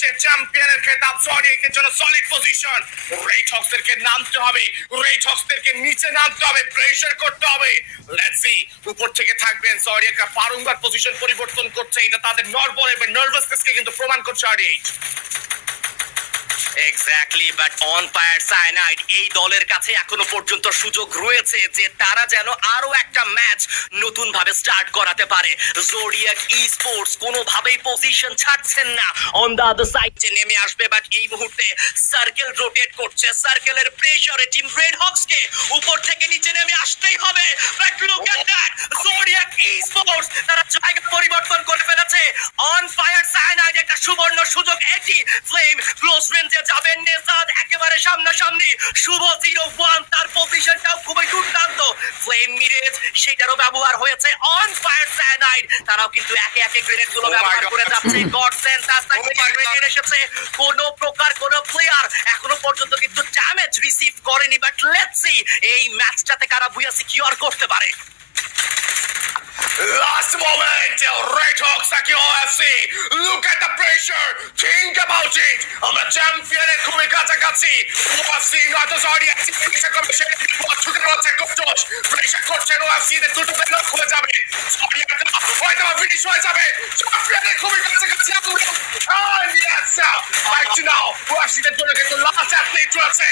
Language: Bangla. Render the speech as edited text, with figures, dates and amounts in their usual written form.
সে চ্যাম্পিয়নের খেতাব জর্ডিয়াকের জন্য সলিড পজিশন। রেড হক্সদেরকে নামতে হবে, রেড হক্সদেরকে নিচে নামতে হবে, প্রেসার করতে হবে। লেটস সি উপর থেকে থাকবেন জর্ডিয়াকরা বারংবার পজিশন পরিবর্তন করছে, এটা তাদের নর্বল এবং নার্ভাসনেসকে কিন্তু প্রমাণ করছে Rh. Exactly, but on fire cyanide এই দলের কাছে এখনো পর্যন্ত সুযোগ রয়েছে যে তারা যেন আরো একটা ম্যাচ নতুন ভাবে স্টার্ট করাতে পারে। জোডিয়াক ই স্পোর্টস কোনোভাবেই পজিশন ছাড়ছেন না, অন দা আদার সাইড নেমে আসবে, বাট এই মুহূর্তে সার্কেল রোটেট করছে, সার্কেলের প্রেসারে টিম রেড হক্সকে উপর থেকে নিচে নেমে আসতেই হবে। But look at that, zodiac E sports তারা জায়গা পরিবর্তন করে ফেলেছে। অন ফায়ার সায়ানাইড একটা সুবর্ণ সুযোগ, এটি ফ্লেম ক্লোজ রেঞ্জে যাবেন, নেসাদ একেবারে সামনাসামনি, শুভ 0-1 তার পজিশনটাও খুবই দুর্দান্ত। ফ্লেম মিরেজ সেটারও ব্যবহার হয়েছে। অন ফায়ার সায়ানাইড তারাও কিন্তু একে একে গ্রেনেড গুলো ব্যবহার করে যাচ্ছে। গডসেন তার সাইড থেকে গ্রেনেড এসেছে, কোনো প্রকার কোনো প্লেয়ার এখনো পর্যন্ত কিন্তু ড্যামেজ রিসিভ করেনি। বাট লেটস সি এই ম্যাচটাতে কারা বুয়া সিকিউর করতে পারে। Last moment, Red Hawks নাকি OFC? Look at the pressure. Think about it. আমরা চ্যাম্পিয়নের খুবই কাছাকাছি। OFC নয়তো জর্ডিয়াক প্রেসার করবে, সেটা ছুটে যাচ্ছে কোচ। প্রেসার করছেন OFC, এদের দুটো প্লেয়ার খুলে যাবে। জর্ডিয়াকরা হয়তো ফিনিশ হয়ে যাবে। চ্যাম্পিয়নের খুবই কাছাকাছি আমরা। And yes, right now, OFC দের জন্য কিন্তু লাস্ট অ্যাথলিট রয়েছে।